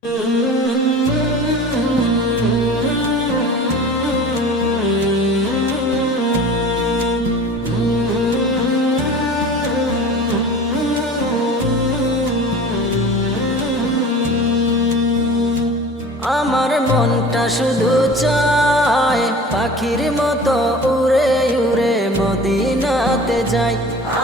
আমার মনটা শুধু চায় পাখির মতো উড়ে উড়ে মদিনাতে যাই।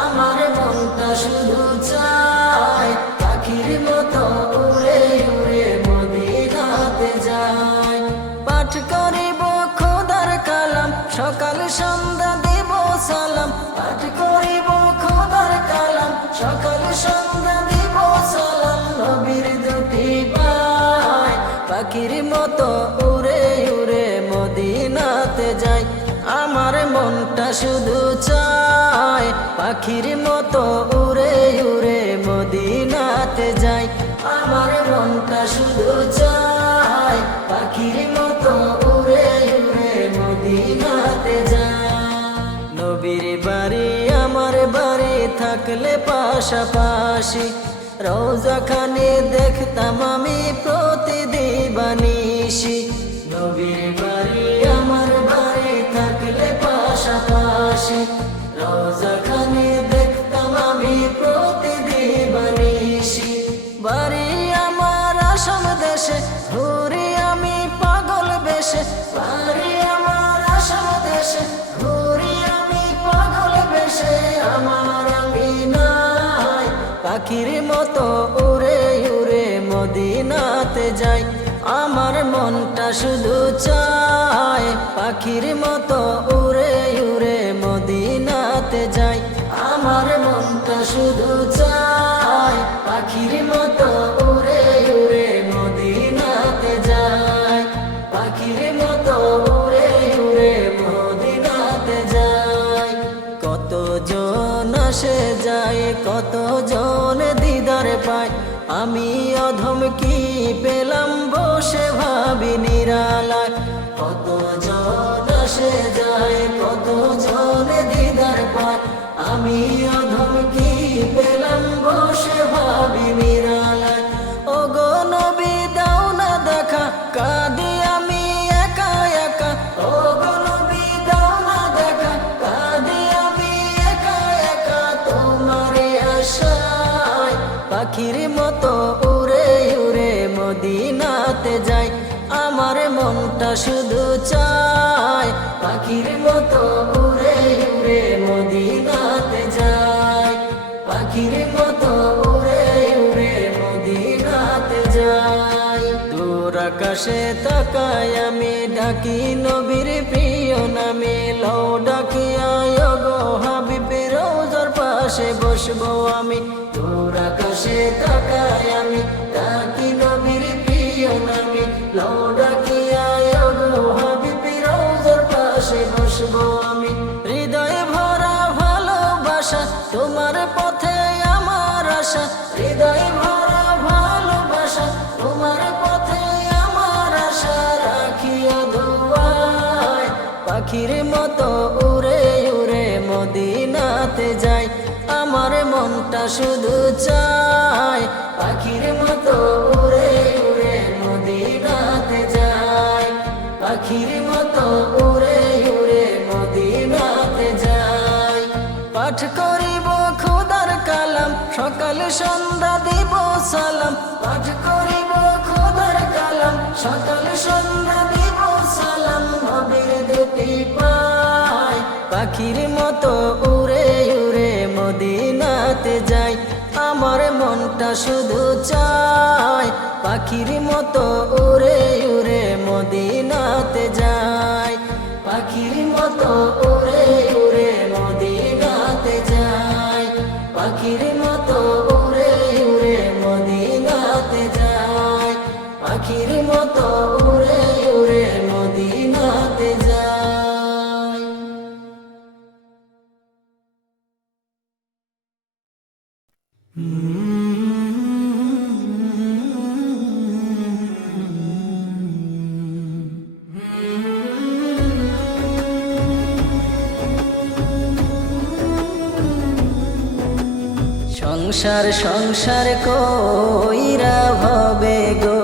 আমার মনটা শুধু চায় পাখির মতো উড়ে উড়ে মদিনাতে যাই। পাঠ করিব খোদার কালাম, সকাল সন্ধ্যা দেব সালাম। পাঠ করিব খোদার কালাম, সকাল সন্ধ্যা দেব সালাম। নবীর দুটি পায় পাখির মতো উড়ে উড়ে মদিনাতে যাই। আমার মনটা শুধু চায় পাখির মতো উড়ে উড়ে মদিনাতে যাই। আমার মনটা শুধু চায় পাখির মতো উড়ে উড়ে মদিনাতে যাই। নবীর বাড়ি আমার বাড়ি থাকলে পাশাপাশি, রওজাখানে দেখতাম আমি প্রতিদিবানিশি। নবীর বাড়ি আমার বাড়ি থাকলে পাশাপাশি, রওজাখানে দেখতাম আমি প্রতিদিবানিশি। বাড়ি আমার আসাম দেশে, ঘুরি আমি পাগল বেশে। বাড়ি আমার আসাম দেশে, ঘুরি আমি পাগল বেশে। আমার আঙ্গিনায় পাখির মতো উড়ে উড়ে মদিনাতে যাই। আমার মনটা শুধু চায় পাখির মতো উড়ে উড়ে মদিনাতে যাই। আমার মনটা শুধু চায় পাখির মতো উড়ে উড়ে মদিনাতে যাই। পাখির মতো উড়ে উড়ে মদিনাতে যাই। কতজন আসে যায়, কতজন দিদার পায়, আমি অধম কি পেলাম বসে ভাবি নিরালায়। কতজন আসে যায়, কতজন দিদার পায়, আমি অধম কি পেলাম বসে ভাবি নিরালায়। ও গো নবী দাও না দেখা, কাঁদি আমি একা একা। ও গো নবী দাও না দেখা, কাঁদি আমি একা একা। তোমারে আশায় পাখির মতো উড়ে উড়ে মদিনাতে যাই। আমার মনটা শুধু চায় পাখির মতো উড়ে উড়ে মদিনাতে যাই। পাখির মতো উড়ে উড়ে মদিনাতে যাই। দূর আকাশে তাকাই আমি, ডাকি নবীর প্রিয় নামে। লও ডাকিয়া গো হাবিবে, রওজার পাশে বসবো আমি। দূর আকাশে তাকাই আমি, ডাকি নবীর প্রিয় নামে। লও ডাকিয়া গো হাবিবে, রওজার পাশে বসবো আমি। হৃদয়ে ভরা ভালোবাসা, তোমার পথে আমার আশা। হৃদয়ে ভরা ভালোবাসা, তোমার পথে আমার আশা। রাখিয়া দোয়ায় পাখির মতো উড়ে উড়ে মদিনাতে যাই। আমার মনটা শুধু চায় পাখির মতো উড়ে উড়ে মদিনাতে যাই। পাখির মতো উড়ে উড়ে মদিনাতে যাই। পাঠ করিব খোদার কালাম, সকাল সন্ধ্যা দেব সালাম। পাঠ করিব খোদার কালাম, সকাল সন্ধ্যা দেব সালাম। নবীর দুটি পায় পাখির মতো উড়ে উড়ে মদিনাতে যাই। আমার মনটা শুধু চায় পাখির মতো উড়ে উড়ে মদিনাতে যাই। পাখির মতো উড়ে উড়ে মদিনাতে যাই। পাখির মতো উড়ে উড়ে মদিনাতে যাই। পাখির মতো উড়ে উড়ে মদিনাতে যাই। সংসার সংসার কইরা ভবে গো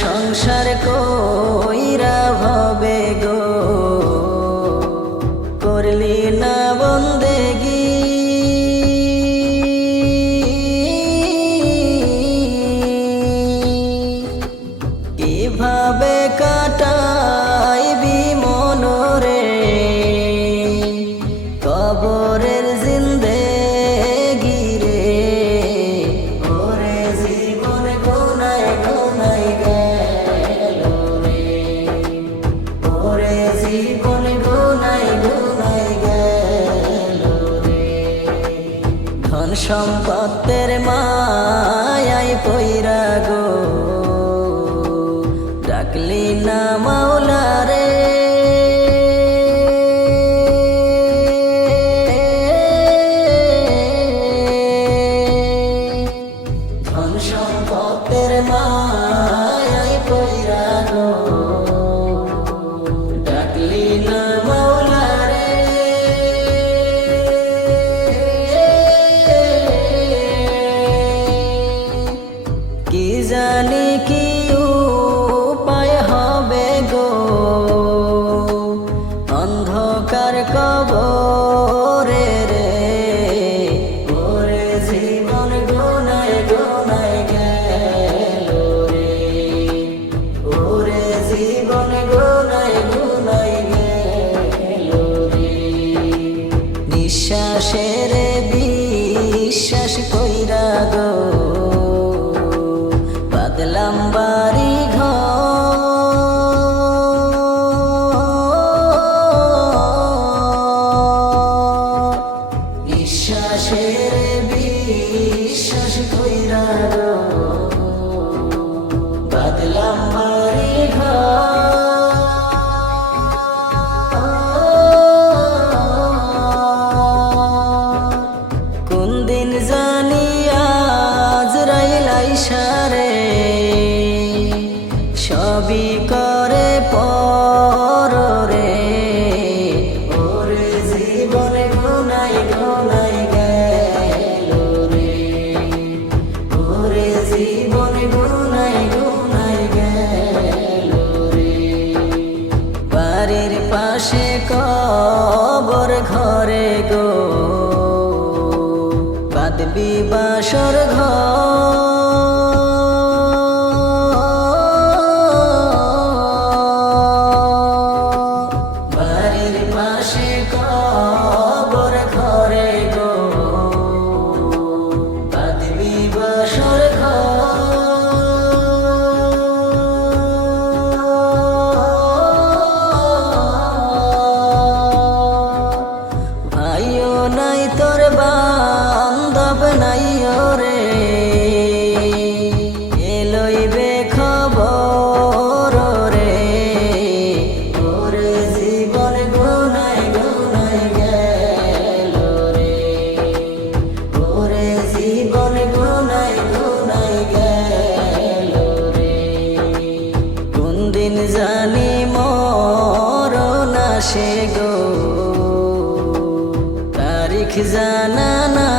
সংসার কইরা ভবে গো করলি না বন্দেগি কিভাবে কাটাইবি মনরে কবরের জিন্দেগি রে ওরে জীবন গুনায় গুনায় গেল রে ওরে জীবন গুনায় গুনায় গেল রে ধন সম্পদের মায়ায় পইরা গো ডাকলি না মাওলা রে ধন সম্পদের মায়ায় পইরা গো ডাকলি না মাওলা রে কি জানি কি উপায় হবে গো অন্ধকার কবরে রে ওরে জীবন গুনায় গুনায় গেল রে ওরে জীবন গুনায় গুনায় গেল রে নিঃশ্বাসের বিশ্বাস কইরা গো বাদলাম বাড়ি নিঃশ্বাসের বিশ্বাস কইরা গো বাদলাম বাড়ি কোন দিন জানি আজরাইল আইসা রে সবই করে পর রে ওরে জীবন গুনায় গুনায় গেল রে ওরে জীবন গুনায় গুনায় গেল রে বাড়ির পাশে কবর ঘরে গো বাঁধবি বাসর বাড়ির পাশে কবর ঘরে গো বাঁধবি বাসর ভাইও নাই তোর বান্ধব নাই রে এলইবে খবর রে ওরে জীবন গুনায় গুনায় গেল রে ওরে জীবন গুনায় গুনায় গেল রে কোন দিন জানি মরণ আসে গো তারিখ জানা না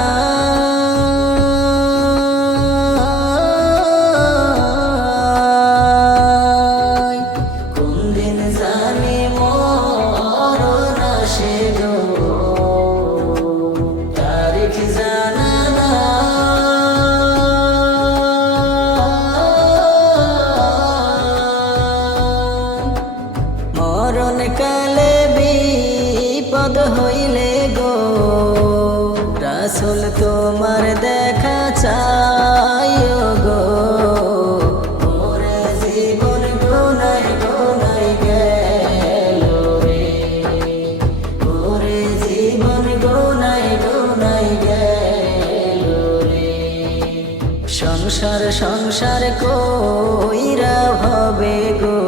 কোন দিন জানি মরণ আসে গো তারিখ জানা না মরণ কালে বিপদ হইলে গো রাসূল তোমার দেখা চাই গো ওরে জীবন গুনায় গুনায় গেল রে ওরে জীবন গুনায় গুনায় গেল রে সংসার সংসার কইরা ভবে গো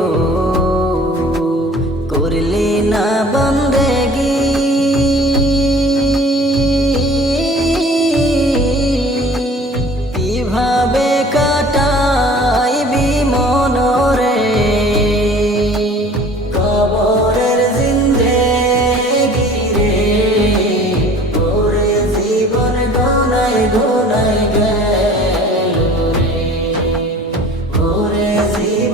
করলি না বন্দেগি কিভাবে কাটাইবি মনরে কবরের জিন্দেগি রে ওরে জীবন গুনায় গুনায় গেল রে ওরে জীবন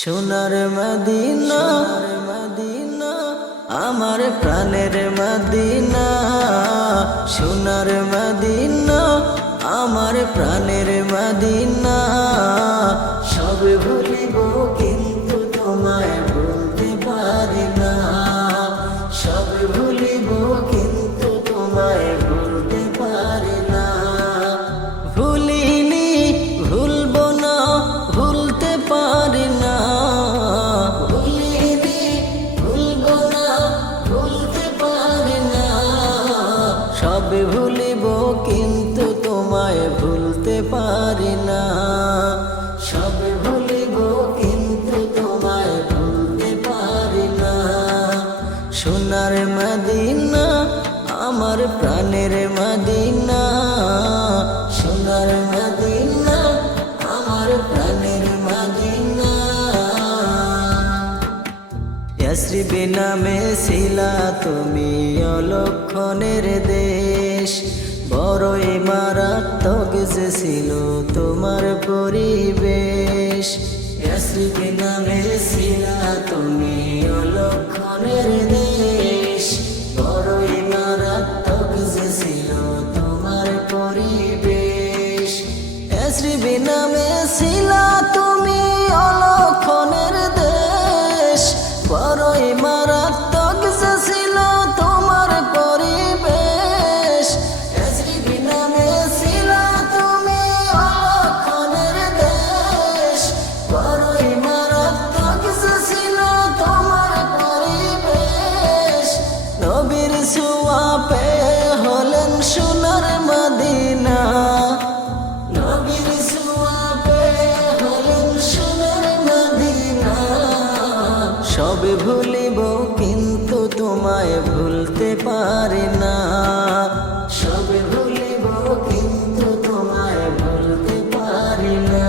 সোনার মদিনা আমার প্রাণের মদিনা, সোনার মদিনা আমার প্রাণের মদিনা। সব ভুলিব কিন্তু তোমায় ভুলতে পারি না, সব ভুলিব কিন্তু তোমায় ভুলতে পারি না। ভুলিনি ভুলব না, ভুলতে পারি না, ভুলিনি ভুলব না, ভুলতে পারি না। সব ভুলিব কিন্তু তোমায় ভুলতে পারি না, সব ভুলিব কিন্তু তোমায় ভুলতে পারি না। সোনার মদিনা আমার প্রাণের মদিনা, সোনার মদিনা আমার প্রাণের মদিনা। ইয়াসরিব নামে ছিলা তুমি অলক্ষণের দেশ, বড়ই মারাত্মক যে ছিল তোমার পরিবেশ। ইয়াসরিব নামে ছিলা তুমি অলক্ষণের দেশ, বড়ই মারাত্মক যে ছিল তোমার পরিবেশ। ইয়াসরিব নামে ছিলা তুমি অলক্ষণের দেশ, বড়ই মারাত্মক যে ছিল তোমার পরিবেশ। ইয়াসরিব নামে ছিলা তুমি অলক্ষণের দেশ, বড়ই মারাত্মক যে ছিল তোমার পরিবেশ। নবীর ছোঁয়া পেয়ে হলেন সোনার মদিনা, নবীর ছোঁয়া পেয়ে হলেন সোনার মদিনা। সব ভুলিব কিন্তু তোমায় ভুলতে পারি না, সব ভুলিব কিন্তু তোমায় ভুলতে পারি না।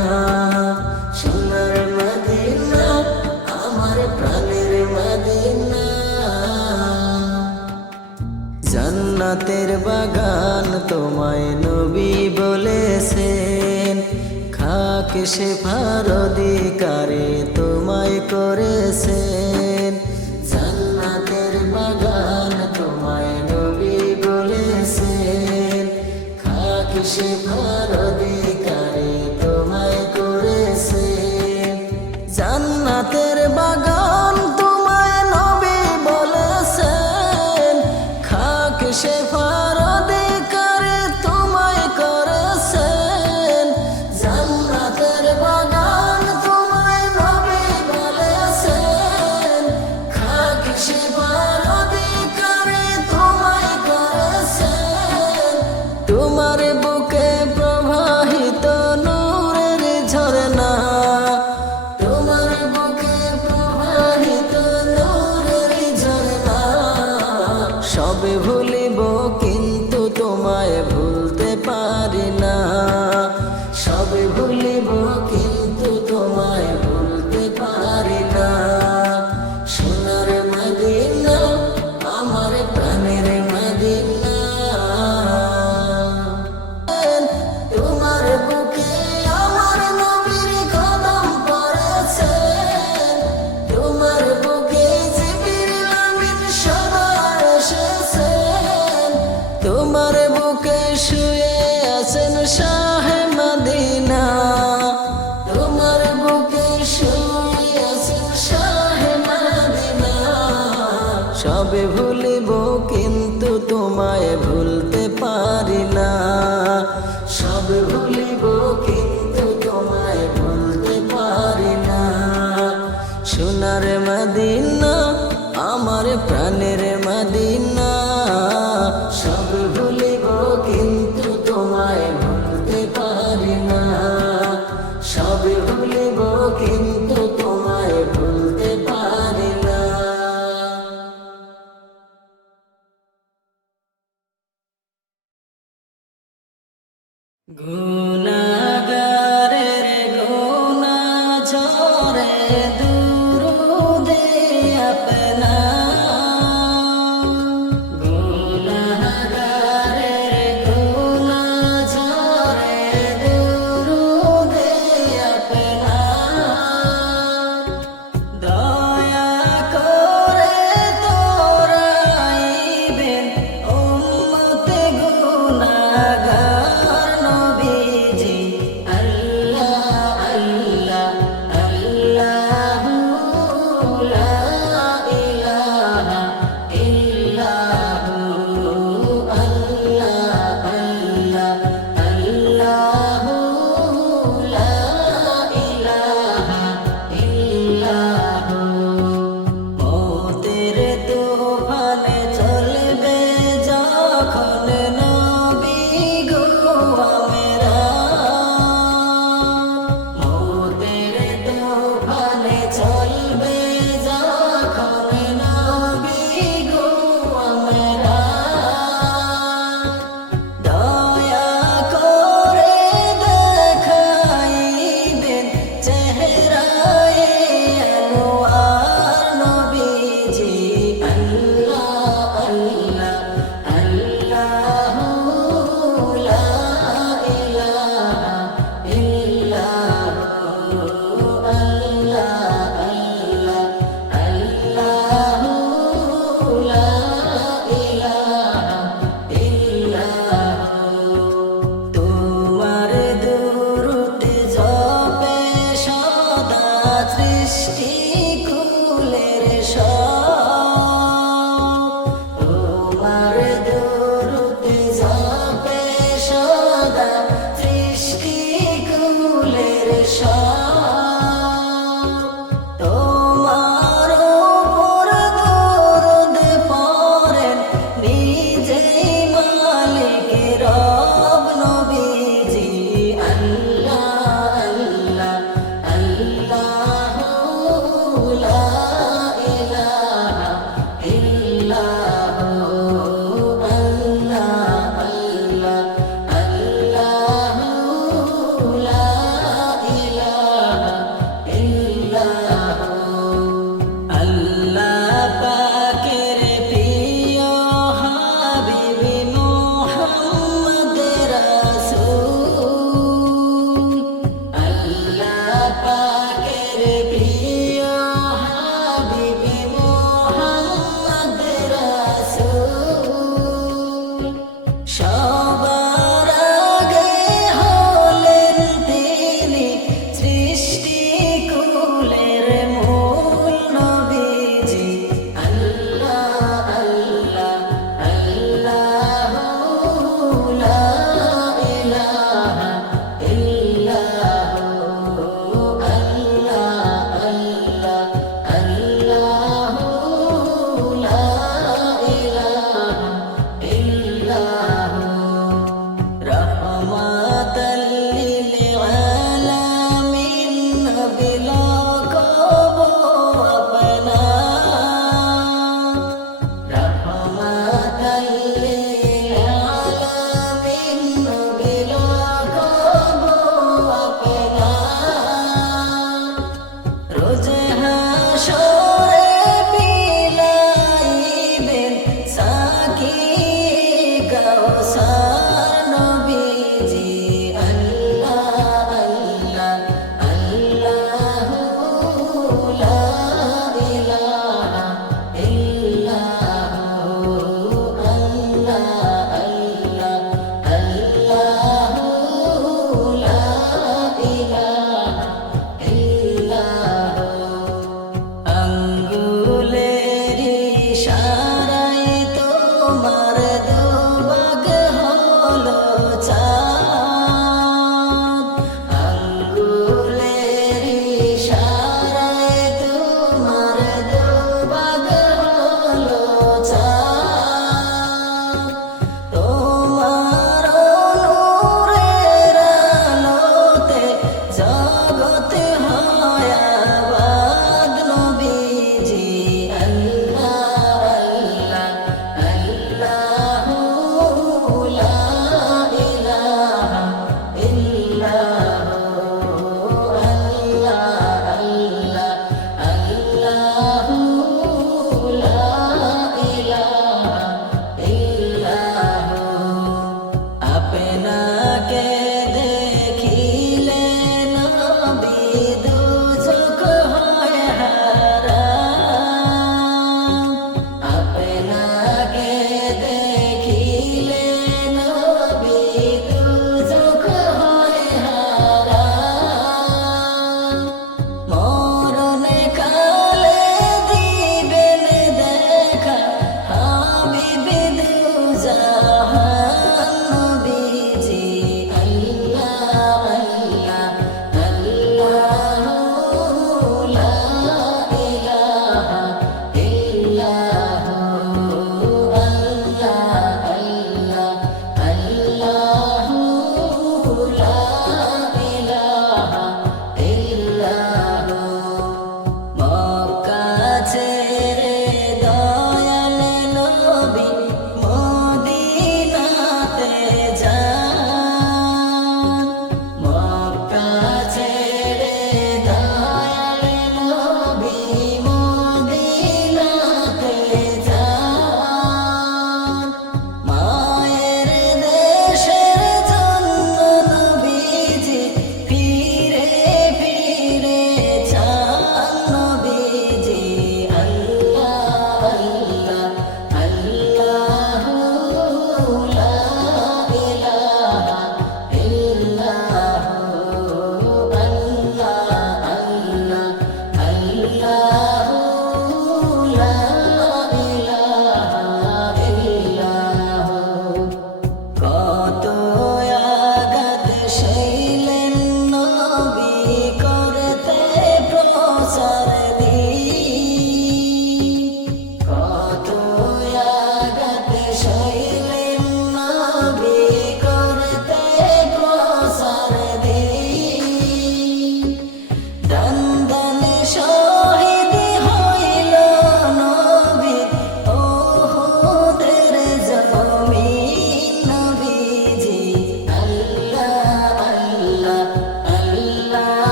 সোনার মদিনা আমার প্রাণের মদিনা। জান্নাতের বাগান তোমায় নবী বলেছেন, খাক শেফার অধিকারে তোমায় করেছেন। জান্নাতের বাগান তোমায় নবী বলেছেন, খাক শেফার অধিকারে তোমায় করেছেন। জান্নাতের বাগান তোমায় নবী বলেছেন, খাক শেফার অধিকারে তোমায় করেছেন। জান্নাতের বাগান তোমায় নবী বলেছেন, খাক শেফার অধিকারে তোমায় করেছেন। তোমার বুকে প্রবাহিত নূরের ঝরনা, তোমার বুকে প্রবাহিত নূরের ঝরনা। সব ভুলিব কিন্তু তোমায় ভুলতে পারি না, সব ভুলিব কিন্তু তোমায় ভুলতে পারি না। সোনার মদিনা আমার প্রাণের মদিনা। তোমার বুকে আমার নবীর কদম পড়েছেন, তোমার বুকে জিবরিল আমিন সদা এসেছেন। তোমার বুকে শুয়ে আছেন শাহে মদিনা, তোমার বুকে শুয়ে আছেন শাহে মদিনা। সব ভুলিব কিন্তু তোমায় ভুলতে পারি না, সব ভুলিব কিন্তু তোমায় ভুলতে পারি না। সোনার মদিনা আমার প্রাণের মদিনা। সব ভুলিব কিন্তু তোমায় ভুলতে পারি না, সব ভুলিব কিন্তু তোমায় ভুলতে পারি না। গুনাহগারের গুনাহ ঝরে দুরুদে আপনা, গুনাহগারের গুনাহ ঝরে দুরুদে আপনা। সব